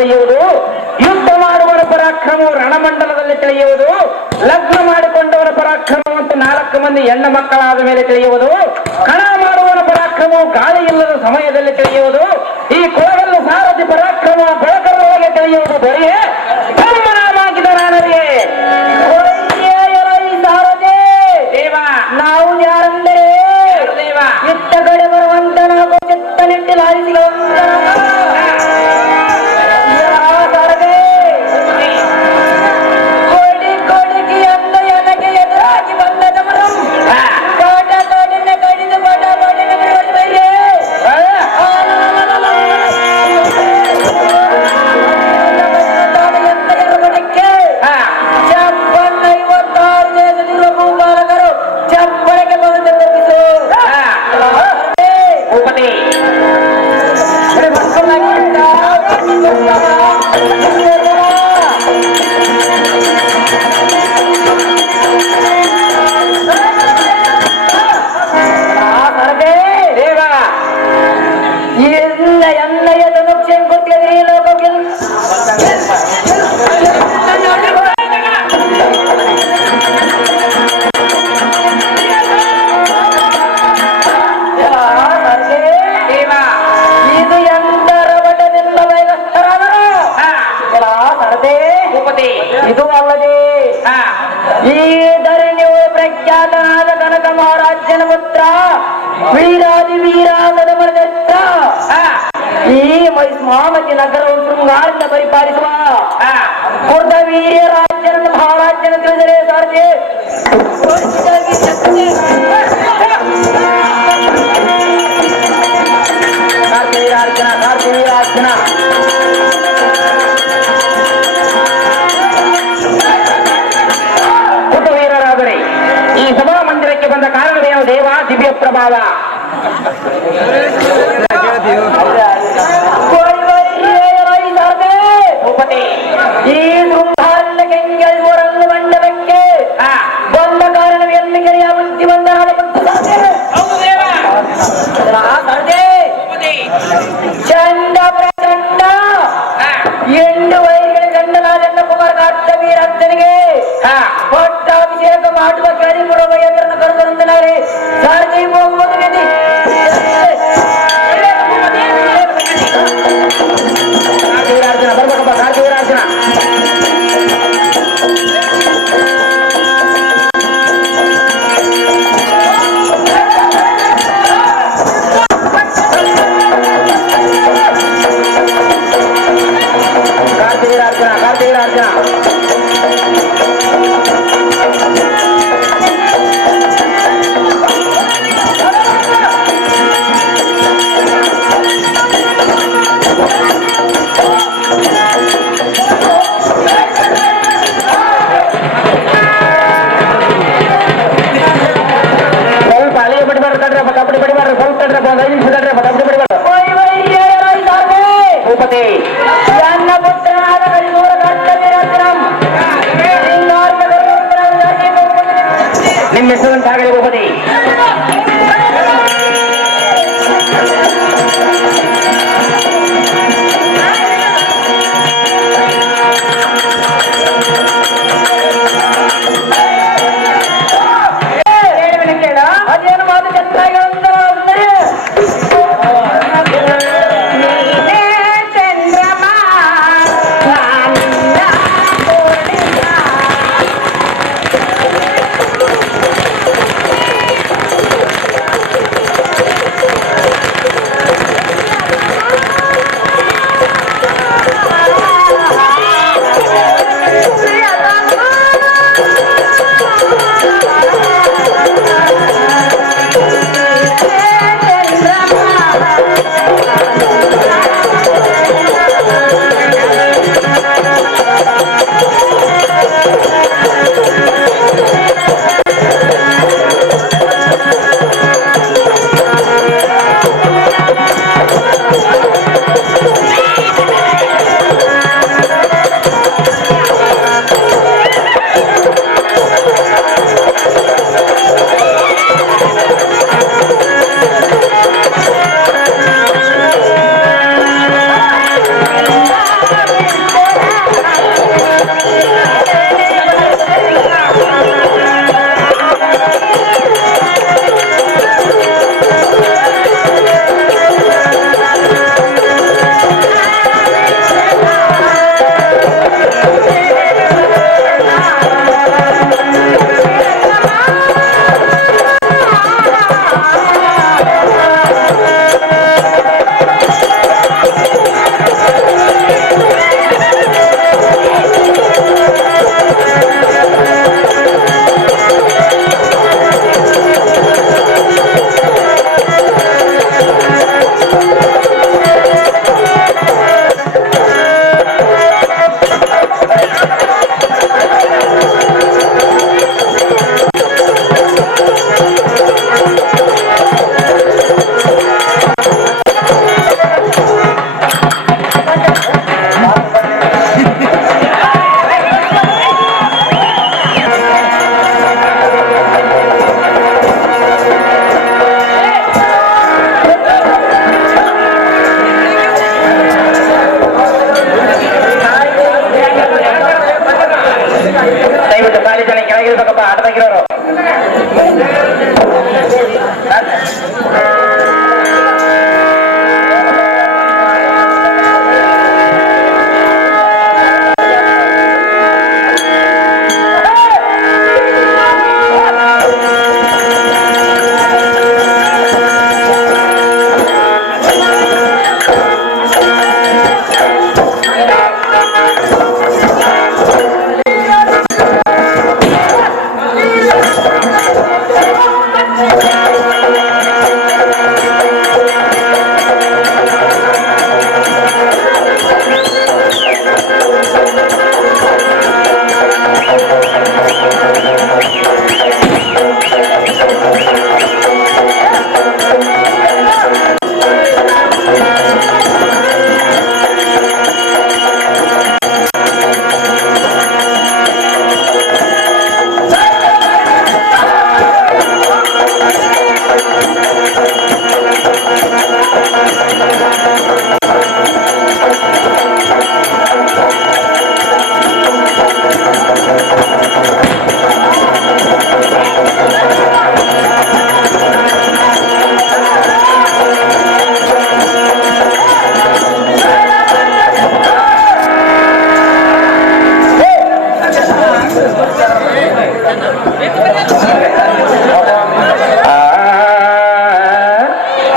ತಿಳಿಯುವುದು, ಯುದ್ಧ ಮಾಡುವವರ ಪರಾಕ್ರಮವು ರಣಮಂಡಲದಲ್ಲಿ ತಿಳಿಯುವುದು, ಲಗ್ನ ಮಾಡಿಕೊಂಡವರ ಪರಾಕ್ರಮ ಮತ್ತು 4 ಮಂದಿ ಹೆಣ್ಣು ಮಕ್ಕಳಾದ ಮೇಲೆ ತಿಳಿಯುವುದು, ಕಣ ಮಾಡುವವರ ಪರಾಕ್ರಮವು ಗಾಳಿ ಇಲ್ಲದ ಸಮಯದಲ್ಲಿ ತಿಳಿಯುವುದು, ಈ ಕೊಳಗಲ್ಲು ಸಾರಥಿ ಪರಾಕ್ರಮ ಬೆಳಕರೊಳಗೆ ತಿಳಿಯುವುದು ಬರೆಯೇ ಬ್ರಹ್ಮನಾಮಾಗಿದ ನಾನರಿಯೇ. ನಾವು ಯಾರಂದರೆ ಇತ್ತ ಕಡೆ ಬರುವಂತ ನಾವು ಚಿತ್ತನಿಟ್ಟು ಲಾಲಿಸಿದ ಕೋಟಿ ಕೋಟಿಗೆ ಅಂದ ಎನಗೆ ಎದುರಾಗಿ ಬಂದದವರು ಕಾಟ ಕಾಡಿನ ಕಡಿದು ಬಡ ಬಡಿನ ಬೈರೆ ಎಂತ ಎರಗಡಕ್ಕೆ ಚಪ್ಪನ್ನ 56 ದೇಶದಿರುವ ಭೂಪಾಲಕರು ಚಪ್ಪಳಕ್ಕೆ ಬಂದು ತಪ್ಪಿಸು ಭೂಪತಿ ಎನ್ನಯದನ್ನು ಕ್ಷೇಮ ಕೊಟ್ಟಿದ್ರಿ ಲೋಕಕ್ಕೆ ಇದು ಎಂದರ ಬಟದಿಂದ ಬಯಲಷ್ಟರಾದರು ಸರದೆ ಇದು ಅಲ್ಲದೆ ಈ ಧರಣಿಯು ಪ್ರಖ್ಯಾತನಾದ ಕನಕ ಮಹಾರಾಜನ ಪುತ್ರ ವೀರಾದಿ ವೀರಾಂಗದ ಮರದತ್ತ ಈ ಮಹಾಮತಿ ನಗರವನ್ನು ಶೃಂಗಾರದಿಂದ ಪರಿಪಾಲಿಸುವ ಕುರ್ದ ವೀರ್ಯ ರಾಜ್ಯನ ಮಹಾರಾಜ್ಯನ ತಿಳಿದರೆ ಸಾರದೆ ಕುಟುವೀರರಾದರೆ ಈ ಸಭಾ ಮಂದಿರಕ್ಕೆ ಬಂದ ಕಾರಣವೇನು ದೇವ? ದಿವ್ಯ ಪ್ರಭಾವ. ಈ ಶೃಂಗಾರನ ಕೆಂಗೆಳುವರನ್ನು ಮಂಡಪಕ್ಕೆ ಬಂದ ಕಾರಣವೆಲ್ಲ ಕೆರೆಯ ಬುದ್ಧಿವಂತರಾದ ಚಂಡ ಪ್ರಚಂಡ ಎಂಡು ವೈರಿಗಳ ಗಂಡನಾದ ಕುಮಾರ ವೀರಪ್ಪನಿಗೆ ಪಟ್ಟಾಭಿಷೇಕ ಮಾಡುವ ಕರಿಪುರ ವೈದ್ಯರನ್ನು ಕರೆದರಂತನಾರೆ ಸಾರಥಿ ಹೋಗುವುದು ವಿಧಿ. ಬರ್ಬೇಕಪ್ಪ ಕಾರ್ತಿವೀರಾರ್ಜುನ. ಭೂಪತಿ ನನ್ನ ಪುತ್ರನಾದ ಕಲಿಮೂರ ಕರ್ತವ್ಯ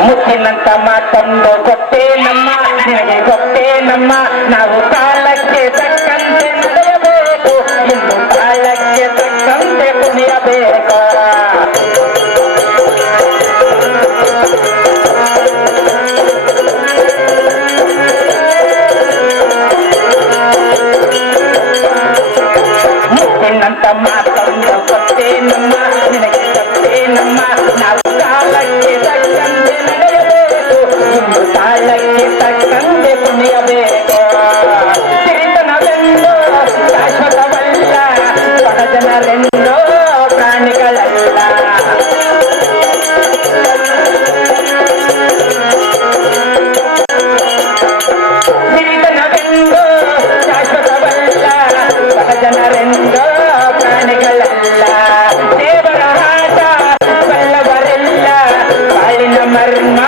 ಮುತ್ತಿನಂತ ಮಾತೊಂದು ಗೊತ್ತೇ ನಮ್ಮ, ನಿನಗೆ ಗೊತ್ತೇ ನಮ್ಮ, ನಾವು ಕಾಲಕ್ಕೆ ತಕ್ಕಂತೆ ನಡೆಯಬೇಕು, ಇನ್ನು ಕಾಲಕ್ಕೆ ತಕ್ಕಂತೆ ಕುಣಿಯಬೇಕು. ಮುತ್ತಿನಂತ ಮಾತೊಂದು ಗೊತ್ತೇ ನಮ್ಮ, ನಿನಗೆ ಗೊತ್ತೇ ನಮ್ಮ, ನಾವು ಕಾಲಕ್ಕೆ ತಕ್ಕಂತೆ ನಡೆಯಬೇಕು, ಇನ್ನು ಕಾಲಕ್ಕೆ ತಕ್ಕಂತೆ ಕುಣಿಯಬೇಕು. ಸಿರಿತನವೆಂದು ಶಾಶ್ವತವಲ್ಲ, ಬಡಜನರೆಂದು ಪ್ರಾಣಿಗಳಲ್ಲ. ಸಿರಿತನವೆಂದು ಶಾಶ್ವತವಲ್ಲ, ಬಡಜನರೆಂದು ಪ್ರಾಣಿಗಳಲ್ಲ. ದೇವರ ಆಟ ಬಲ್ಲವರೆಲ್ಲ, ಬಾಳಿನ ಮರ್ಮ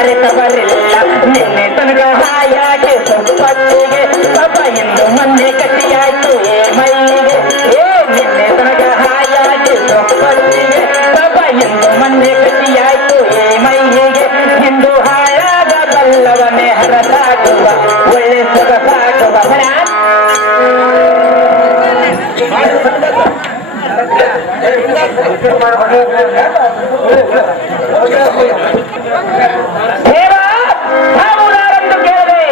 ಅರಿತವರಿಲ್ಲ. ನಿನ್ನೆ ತನಕ ಹಾಯಾಗಿ ಸೊಪ್ಪತ್ತಿಗೆ ಪಾಪ ಎಂದು ಮೊನ್ನೆ ಕಟ್ಟಿಯಾಯ್ತು ಏ ಮೈಗೆ. ನಿನ್ನೆ ತನಕ ಹಾಯಾಗಿ ಸೊಪ್ಪತ್ತಿಗೆ ಪಾಪ ಎಂದು ಮೊನ್ನೆ ಕಟ್ಟಿಯಾಯ್ತು ಏ ಮೈಗೆ. ಎಂದು ಹಾಳಾದ ಬಲ್ಲವನೇ ಹರಸಾಗುವ, ಒಳ್ಳೆ ಸೊಗಸಾಗುವ ಹರ. ದೇವ ಯಾವುದಾರೆಂದು ಕೇಳಿದೆ,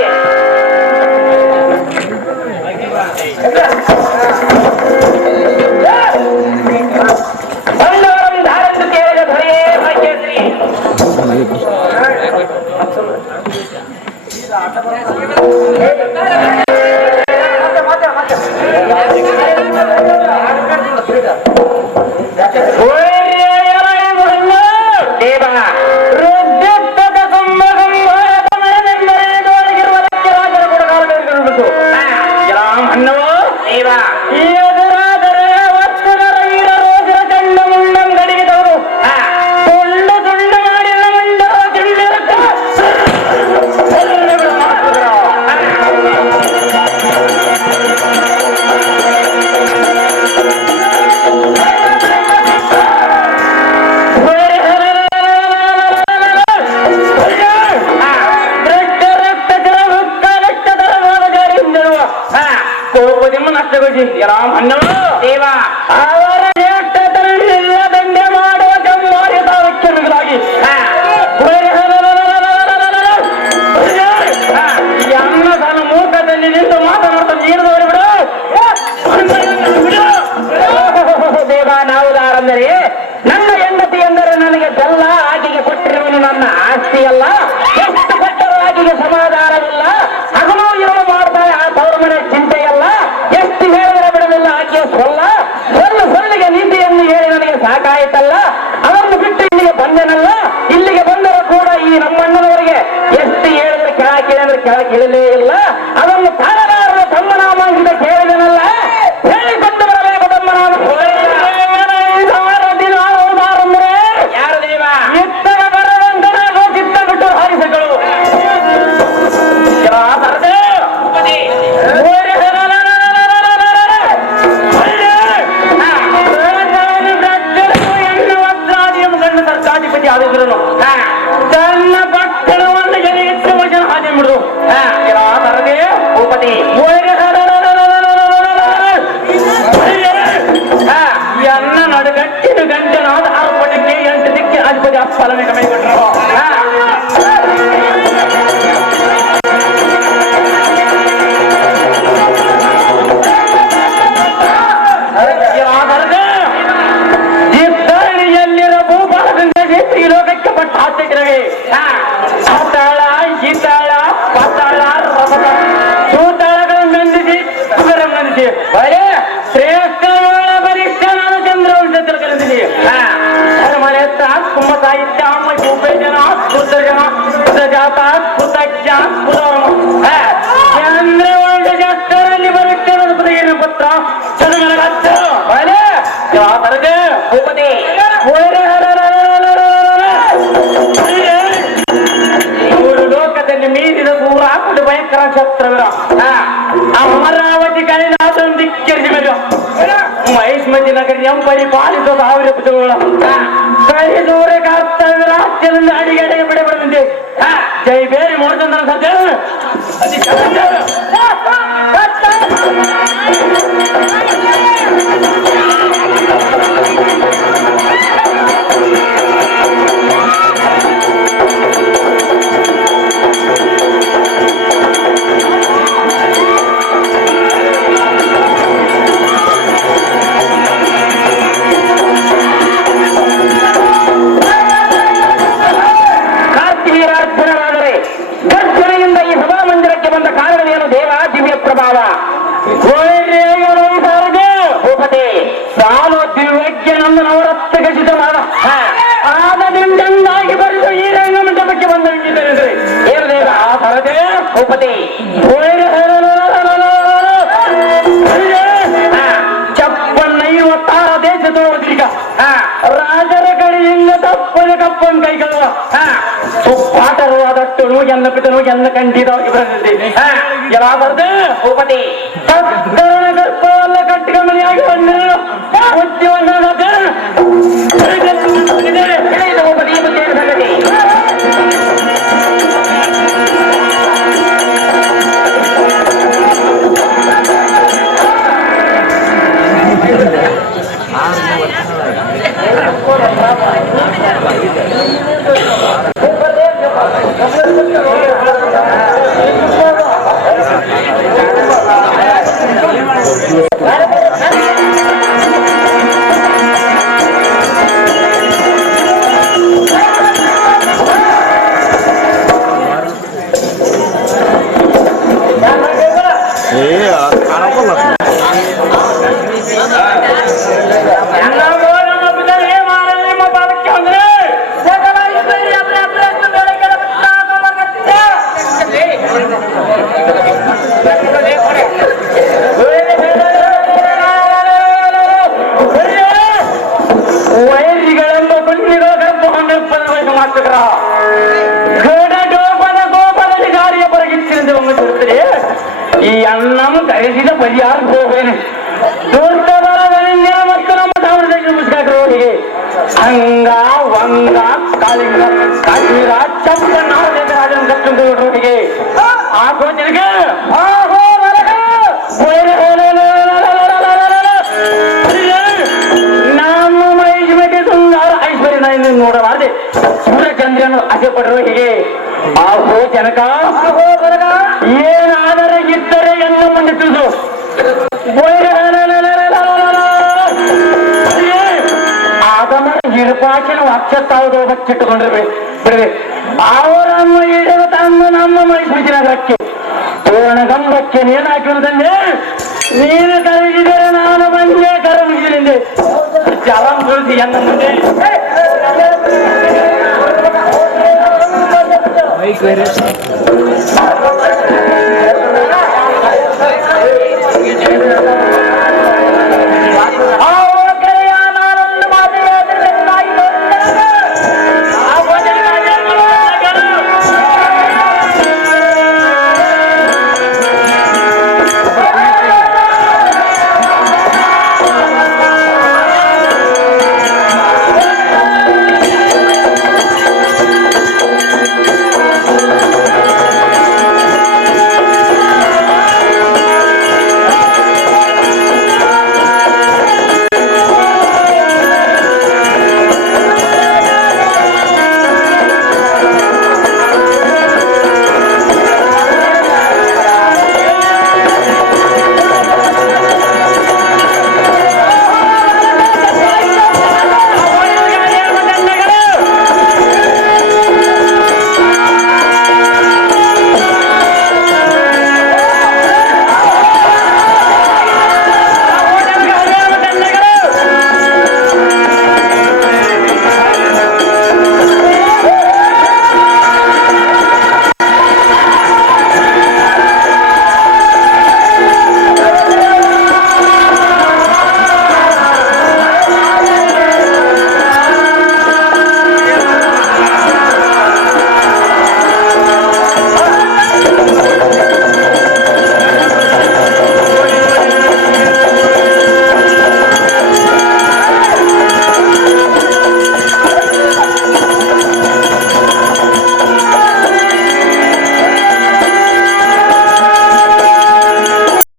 ಬಂದವರೊಂದಾರೆಂದು ಕೇಳಿದ ಧ್ವನಿಯೇ ಭಾಗ್ಯಶ್ರೀ. ದೇವ ರುದ್ರತ್ವದ ಕುಂಭ ಕುಂಭರದ ಮರನೆಂಬರೆದುವರೆಗಿರುವುದಕ್ಕೆ ರಾಜರ ಗುಣಗಾರಬೇಕು. ಅನ್ನವೋ ದೇವ ಎದುರಾದರೆ ವಸ್ತುಗಳ ವೀರ ರೋಜರ ಕಂಡ ಮುಂಡಂ ಗಡಿಗಿದವರು ತುಂಡು ತುಂಡು ಮಾಡಿಲ್ಲ ಮುಂಡ ತುಂಡಿರಕ್ಕ ಕೋಪದಿಮ್ಮ ನಷ್ಟಗೊಳಿಸಿ ರಾಮ್ ಅನ್ನವ ದೇವ ಅವರ ಜ್ಯೇಷ್ಠತರನ್ನೆಲ್ಲ ದಂಡೆ ಮಾಡುವ ಕಮ್ಮಾರಿ ತಾವಕ್ಕೆ ಮಿಗಿಲಾಗಿ ಈ ಅನ್ನ ತನ್ನ ಮೂಕದಲ್ಲಿ ನಿಂತು ಮಾತನಾಡ್ತಾ ನೀರಿದವರು ಬಿಡು. ದೇವ ನಾವುದಾರೆಂದರೆ ನನ್ನ ಹೆಂಡತಿ ಎಂದರೆ ನನಗೆ ಬೆಲ್ಲ, ಆಕೆಗೆ ಕೊಟ್ಟಿರುವನು ನನ್ನ ಆಸ್ತಿಯಲ್ಲ. ಎಷ್ಟು ಕೊಟ್ಟರೂ ಆಕೆಗೆ ಸಮಾಧಾನವಿಲ್ಲ, ಹಗಲು ಇರುವ ಮಾಡ್ತಾಳೆ ಆ ತವರ ಮನೆ ಚಿಂತೆಯಲ್ಲ. ಎಷ್ಟು ಹೇಳಿದರೆ ಬಿಡಲಿಲ್ಲ ಆಕೆಯ ಸೊಲ್ಲ ನಗರಿಯಂ ಪರಿಪಾಲಿಸುವ ಸಾವಿರ ಪುಟಗಳ ಕೈ ದೂರ ಕರ್ತವ್ಯ ರಾಜ್ಯದಿಂದ ಅಡಿಗಡೆಗೆ ಬಿಡಬಾರದಂತೆ ಜೈ ಬೇರೆ ಮೋರ್ಚಂದ್ರ ಸತ್ಯ ಗರ್ಜನೆಯಿಂದ ಈ ಸಭಾಮಂದಿರಕ್ಕೆ ಬಂದ ಕಾರಣವೇನು ದೇವ ದಿವ್ಯ ಪ್ರಭಾವ ಭೂಪತಿ ಸಾಲು ದಿವ್ಯಜ್ಞನನ್ನು ನವರತ್ನ ಖಚಿತ ಮಾಡ ಆದದಿಂದಾಗಿ ಬರೆದು ಈ ರಂಗ ಮಂಟಪಕ್ಕೆ ಬಂದ ಏನು ದೇವ ಸರದೇ ಭೂಪತಿ ಚಪ್ಪನ್ನೈವತ್ತಾರ ದೇಶದೋದ್ರಿಗ ರಾಜರ ಕಡೆಯಿಂದ ತಪ್ಪನ ಕಪ್ಪನ್ ಕೈಗಳುವ ಸುಪ್ಪಾಟರವಾದಟ್ಟು ಎನ್ನ ಪಿತನು ಎನ್ನ ಕಂಡಿದವಾಗಿ ಬರೆದಿದ್ದೇನೆ ಎಲ್ಲ ಬರದೆ ಭೂಪತಿ ಕರ್ಕರಣ ಗರ್ಭವಲ್ಲ ಕಟ್ಟಿಗೆ ಮನೆಯಾಗಿ ಬಂದಿರು ಉದ್ಯಮದ ಭೂಪತಿ ಸಂಗತಿ ಈ ಅನ್ನಂ ಕರೆಸಿದ ಪರಿಹಾರ ಹೋಗೇನೆ ದೊಡ್ಡವರಗಳಿಂದ ಮತ್ತು ನಮ್ಮ ಸಾಮ್ರಾಜ್ಯ ಮುಸ್ಕಾಕರಿಗೆ ಹಂಗ ವಂಗ ಕಾಳಿಂಗ ಕಾಶ್ಮೀರ ಚಪ್ಪನ್ನ ರಾಜನ ಕಟ್ಟುಗೆ ಆ ಕೋಚರಿಗೆ ನಮ್ಮ ಮೈಜಿಮೆಗೆ ಸುಂದರ ಐಶ್ವರ್ಯ ನಾನು ನೋಡಬಾರ್ದೆ ಸೂರ್ಯಚಂದ್ರನು ಆಸೆ ಪಡರು ಹೀಗೆ ಆಹೋ ಜನಕ ಏನಾದರೆ ಇದ್ದರೆ ಎಂದು ಮುಂದೆ ತಿಳಿದು ಆಗಮ ನಿರ್ಪಾಚನ ವಾಕ್ಯತ್ತಾವುದೋ ಬಚ್ಚಿಟ್ಟುಕೊಂಡ್ರೆ ಬಿಡವೆ ಅವರನ್ನು ಹಿಡಿದ ತಂದು ನಮ್ಮ ಮೈಸೂರು ನಗರಕ್ಕೆ ತೋರಣಗಂಬಕ್ಕೆ ನೇಣು ಹಾಕಿರುವುದಂದೆ ನೀನು ಕರಗಿದರೆ ನಾನು ಬಂದೆ ಕರ ಮುಗಿದಿದೆ ಜಲಂ ಕುಳಿಸಿ ಎನ್ನ ಮುಂದೆ